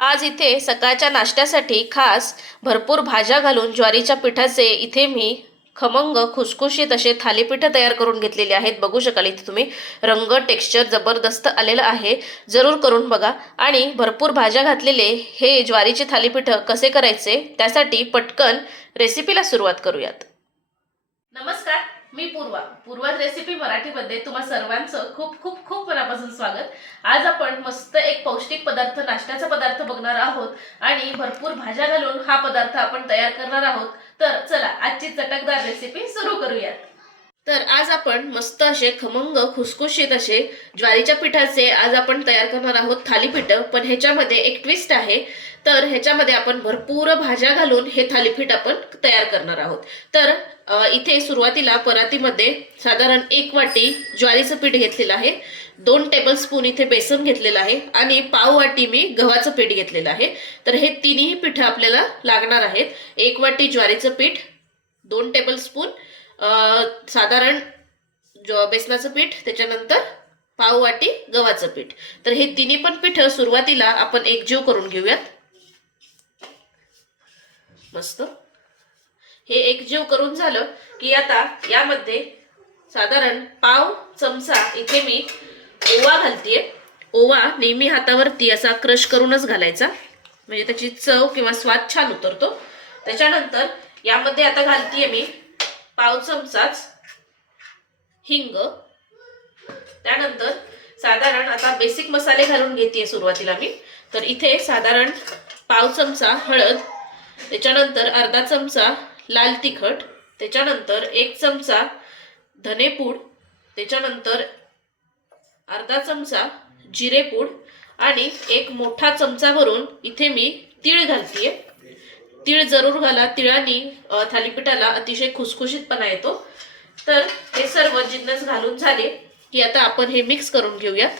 आज इथे सकाळच्या नाश्त्यासाठी खास भरपूर भाज्या घालून ज्वारीच्या पिठाचे इथे मी खमंग खुसखुशीत असे थालीपीठं तयार करून घेतलेले आहेत. बघू शकाल इथे तुम्ही. रंग टेक्स्चर जबरदस्त आलेलं आहे. जरूर करून बघा. आणि भरपूर भाज्या घातलेले हे ज्वारीचे थालीपीठं कसे करायचे त्यासाठी पटकन रेसिपीला सुरुवात करूयात. नमस्कार. मी पूर्वा पूर्वा रेसिपी मराठीमध्ये तुम्हा सर्वांचं खूप खूप खूप मनापासून स्वागत. आज आपण मस्त एक पौष्टिक पदार्थ नाश्त्याचा पदार्थ बघणार आहोत आणि भरपूर भाज्या घालून हा पदार्थ आपण तयार करणार आहोत. तर चला आजची चटकदार रेसिपी सुरू करूयात. तर आज आपण मस्त असे खमंग खुसखुशीत असे ज्वारीच्या पिठाचे आज आपण तयार करणार आहोत थालीपीठ. पण ह्याच्यामध्ये एक ट्विस्ट आहे. तर ह्याच्यामध्ये आपण भरपूर भाज्या घालून हे थालीपीठ आपण तयार करणार आहोत. तर इथे सुरुवातीला परातीमध्ये साधारण एक वाटी ज्वारीचं पीठ घेतलेलं आहे. दोन टेबलस्पून इथे बेसन घेतलेलं आहे आणि पाव वाटी मी गव्हाचं पीठ घेतलेलं आहे. तर हे तिन्ही पिठं आपल्याला लागणार आहेत. एक वाटी ज्वारीचं पीठ दोन टेबलस्पून साधारण ज- बेसनाचं पीठ त्याच्यानंतर पाव वाटी गव्हाचं पीठ. तर हे तिन्ही पण पिठं सुरुवातीला आपण एकजीव करून घेऊयात. मस्त. हे एकजीव करून झालं की आता यामध्ये साधारण पाव चमचा इथे मी ओवा घालतीये. ओवा नेहमी हातावरती असा क्रश करूनच घालायचा. म्हणजे त्याची चव किंवा स्वाद छान उतरतो. त्याच्यानंतर यामध्ये आता घालतीये मी पाव चमचाच हिंग. त्यानंतर साधारण आता बेसिक मसाले घालून घेते सुरुवातीला मी. तर इथे साधारण पाव चमचा हळद. त्याच्यानंतर अर्धा चमचा लाल तिखट त्याच्यानंतर एक चमचा धनेपूड त्याच्यानंतर अर्धा चमचा जिरेपूड आणि एक मोठा चमचा भरून इथे मी तीळ घालतीये. तीळ जरूर घाला तिळाने थालीपीठाला अतिशय खुसखुशीतपणा येतो. तर हे सर्व जिन्नस घालून झाले की आता आपण हे मिक्स करून घेऊयात.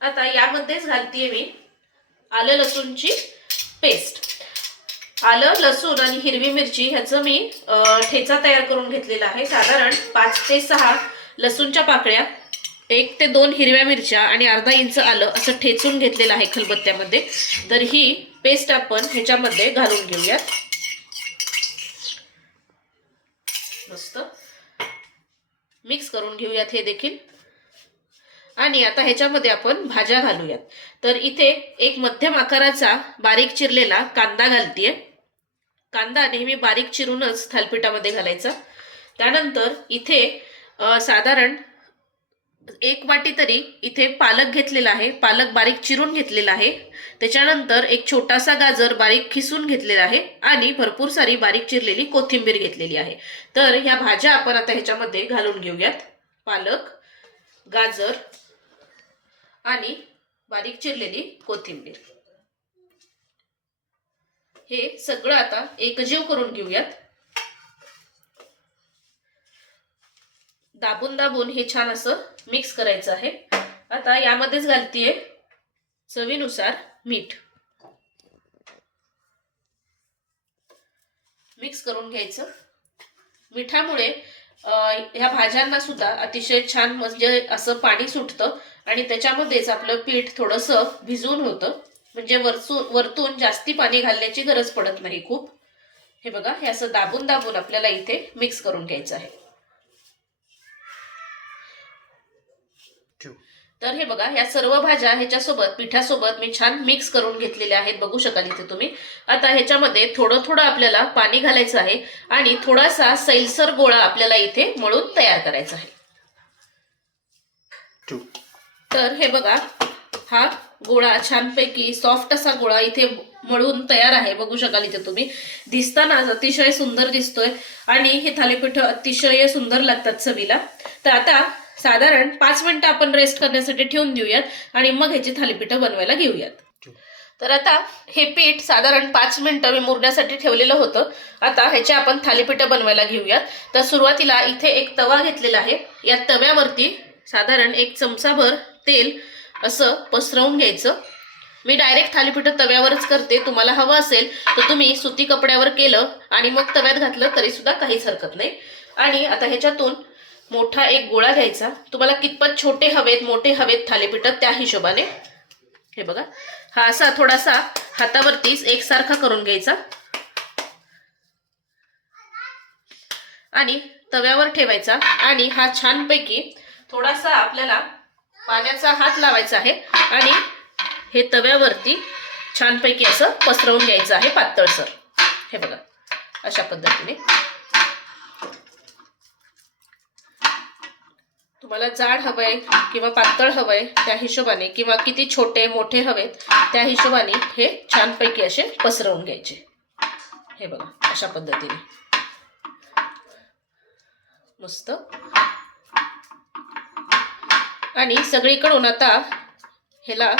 आता यामध्येच घालतीये मी आलं लसूणची पेस्ट. आलं लसूण आणि हिरवी मिरची ह्याचं मी ठेचा तयार करून घेतलेला आहे. साधारण पाच ते सहा लसूणच्या पाकळ्या एक ते दोन हिरव्या मिरच्या आणि अर्धा इंच आलं असं ठेचून घेतलेलं आहे खलबत्त्यामध्ये. तर ही पेस्ट आपण ह्याच्यामध्ये घालून घेऊयात. मस्त. मिक्स करून घेऊयात हे देखील. आणि आता ह्याच्यामध्ये आपण भाज्या घालूयात. तर इथे एक मध्यम आकाराचा बारीक चिरलेला कांदा घालतीये. कांदा नेहमी बारीक चिरूनच थालपिठामध्ये घालायचा. त्यानंतर इथे साधारण एक वाटी तरी इथे पालक घेतलेला आहे. पालक बारीक चिरून घेतलेला आहे. त्याच्यानंतर एक छोटासा गाजर बारीक खिसून घेतलेला आहे आणि भरपूर सारी बारीक चिरलेली कोथिंबीर घेतलेली आहे. तर ह्या भाज्या आपण आता ह्याच्यामध्ये घालून घेऊयात. पालक गाजर आणि बारीक चिरलेली कोथिंबीर. हे सगळं आता एकजीव करून घेऊयात. दाबून दाबून हे छान असं मिक्स करायचं आहे. आता यामध्येच घालतीये चवीनुसार मीठ. मिक्स करून घ्यायचं. मिठामुळे ह्या भाज्यांना सुद्धा अतिशय छान म्हणजे असं पाणी सुटतं. आणि त्याच्यामध्येच आपलं पीठ थोडंसं भिजून होतं. म्हणजे वरतून वरतून जास्ती पाणी घालण्याची गरज पडत नाही खूप. हे बघा हे असं दाबून दाबून आपल्याला इथे मिक्स करून घ्यायचं आहे. तर हे बघा ह्या सर्व भाज्या ह्याच्यासोबत पिठासोबत मी छान मिक्स करून घेतलेल्या आहेत. बघू शकाल इथे तुम्ही. आता ह्याच्यामध्ये थोडं थोडं आपल्याला पाणी घालायचं आहे आणि थोडासा सैलसर गोळा आपल्याला इथे मळून तयार करायचा आहे. तर हे बघा हा गोळा छानपैकी सॉफ्ट असा गोळा इथे मळून तयार आहे. बघू शकाल इथे तुम्ही. दिसतानाच अतिशय सुंदर दिसतोय आणि हे थालीपीठ अतिशय सुंदर लागतात चवीला. तर आता साधारण पाच मिनिटं आपण रेस्ट करण्यासाठी ठेवून देऊयात आणि मग ह्याची थालीपीठं बनवायला घेऊयात. तर आता हे पीठ साधारण पाच मिनिटं मी मुरण्यासाठी ठेवलेलं होतं. आता ह्याचे आपण थालीपीठं बनवायला घेऊयात. तर सुरुवातीला इथे एक तवा घेतलेला आहे. या तव्यावरती साधारण एक चमचाभर तेल असं पसरवून घ्यायचं. मी डायरेक्ट थालीपीठं तव्यावरच करते. तुम्हाला हवं असेल तर तुम्ही सुती कपड्यावर केलं आणि मग तव्यात घातलं तरी सुद्धा काहीच हरकत नाही. आणि आता ह्याच्यातून मोठा एक गोळा घ्यायचा. तुम्हाला कितपत छोटे हवेत मोठे हवेत थालीपीठ त्या हिशोबाने. हे बघा. हा असा थोडासा हातावरतीच एकसारखा करून घ्यायचा. आणि तव्यावर ठेवायचा. आणि हा छानपैकी थोडासा आपल्याला पाण्याचा हात लावायचा आहे आणि हे तव्यावरती छानपैकी असं पसरवून घ्यायचं आहे पातळसर. हे बघा अशा पद्धतीने. तुम्हाला जाड हवंय किंवा पातळ हवंय त्या हिशोबाने किंवा किती छोटे मोठे हवेत त्या हिशोबाने हे छानपैकी असे पसरवून घ्यायचे. हे बघा अशा पद्धतीने. मस्त. आणि सगळीकडून आता ह्याला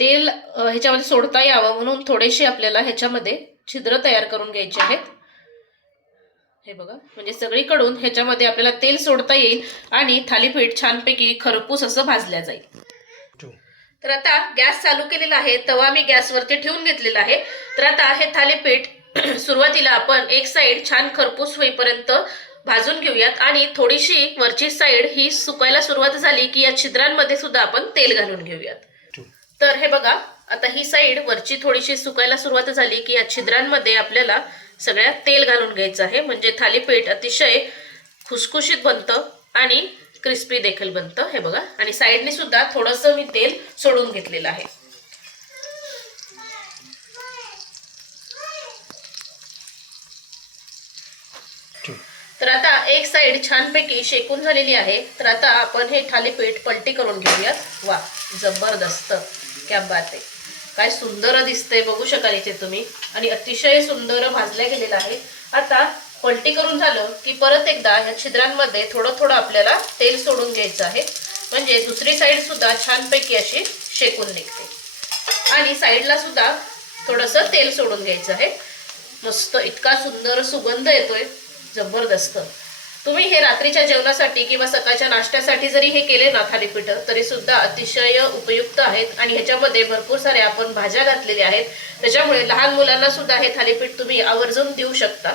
तेल ह्याच्यामध्ये सोडता यावं म्हणून थोडेसे आपल्याला ह्याच्यामध्ये छिद्र तयार करून घ्यायचे आहेत. हे बघा म्हणजे सगळीकडून ह्याच्यामध्ये आपल्याला तेल सोडता येईल आणि थालीपीठ छानपैकी खरपूस असं भाजल्या जाईल. तर आता गॅस चालू केलेला आहे तवा मी गॅसवरती ठेवून घेतलेला आहे. तर आता हे थालीपीठ सुरुवातीला आपण एक साईड छान खरपूस होईपर्यंत भाजून घेऊयात. आणि थोडीशी वरची साईड ही सुकायला सुरुवात झाली की या छिद्रांमध्ये सुद्धा आपण तेल घालून घेऊयात. तर हे बघा आता ही साईड वरची थोडीशी सुकायला सुरुवात झाली की या छिद्रांमध्ये आपल्याला सगळ्या तेल घालून घ्यायचं आहे. म्हणजे थालीपीठ अतिशय खुसखुशीत बनतं आणि क्रिस्पी देखील बनतं हे बघा. आणि साईडने सुद्धा थोडंसं मी तेल सोडून घेतलेलं आहे. तर आता एक साईड छानपैकी शेकून झालेली आहे. तर आता आपण हे थालीपीठ पलटी करून घेऊयात. वा जबरदस्त. क्या बात आहे. काय सुंदर दिसतंय बघू शकाल इथे तुम्ही. आणि अतिशय सुंदर भाजल्या गेलेलं आहे. आता पलटी करून झालं की परत एकदा ह्या छिद्रांमध्ये थोडं थोडं आपल्याला तेल सोडून घ्यायचं आहे. म्हणजे दुसरी साईड सुद्धा छानपैकी अशी शेकून निघते. आणि साईडला सुद्धा थोडंसं तेल सोडून घ्यायचं आहे. मस्त इतका सुंदर सुगंध येतोय. जबरदस्त. तुम्ही हे रात्रीच्या जेवणासाठी किंवा सकाळच्या नाश्त्यासाठी जरी हे केले ना थालीपीठ तरी सुद्धा अतिशय उपयुक्त आहेत आणि ह्याच्यामध्ये भरपूर साऱ्या आपण भाज्या घातलेल्या आहेत. त्याच्यामुळे लहान मुलांना सुद्धा हे थालीपीठ तुम्ही आवर्जून देऊ शकता.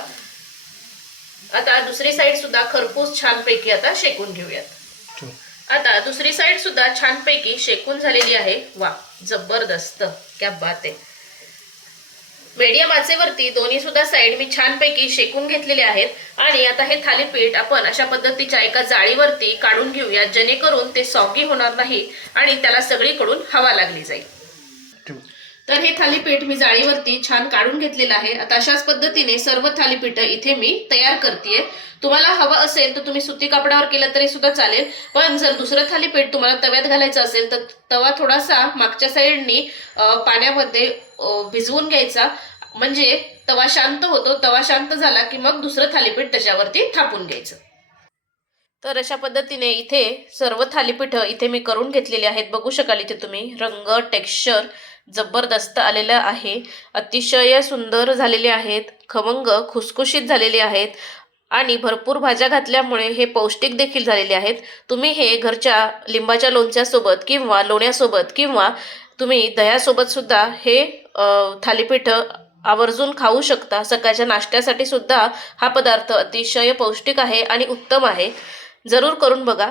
आता दुसरी साईड सुद्धा खरपूस छानपैकी आता शेकून घेऊयात. आता दुसरी साईड सुद्धा छानपैकी शेकून झालेली आहे. वा जबरदस्त. क्या बात आहे. मीडियम आचेवरती दोन्ही सुद्धा साईड मी छानपैकी शेकून घेतलेले आहेत. आणि आता हे थालीपीठ आपण अशा पद्धतीच्या एका जाळीवरती काढून घेऊया जेणेकरून ते सॉगी होणार नाही आणि त्याला सगळीकडून हवा लागली जाईल. तर हे थालीपीठ मी जाळीवरती छान काढून घेतलेलं आहे. आता अशाच पद्धतीने सर्व थालीपीठ इथे मी तयार करतेय. तुम्हाला हवं असेल तर तुम्ही सुती कापडावर केलं तरी सुद्धा चालेल. पण जर दुसरं थालीपीठ तुम्हाला तव्यात घालायचं असेल तर तवा थोडासा मागच्या साईडनी पाण्यामध्ये भिजवून घ्यायचा. म्हणजे तवा शांत होतो. तवा शांत झाला की मग दुसरं थालीपीठ त्याच्यावरती थापून घ्यायचं. तर अशा पद्धतीने इथे सर्व थालीपीठ इथे मी करून घेतलेली आहेत. बघू शकाल इथे तुम्ही रंग टेक्स्चर जबरदस्त आलेलं आहे. अतिशय सुंदर झालेले आहेत. खमंग खुसखुशीत झालेले आहेत आणि भरपूर भाज्या घातल्यामुळे हे पौष्टिक देखील झालेले आहेत. तुम्ही हे घरच्या लिंबाच्या लोणच्यासोबत किंवा लोण्यासोबत किंवा तुम्ही दह्यासोबत सुद्धा हे थालीपीठ आवर्जून खाऊ शकता. सकाळच्या नाश्त्यासाठी सुद्धा हा पदार्थ अतिशय पौष्टिक आहे आणि उत्तम आहे. जरूर करून बघा.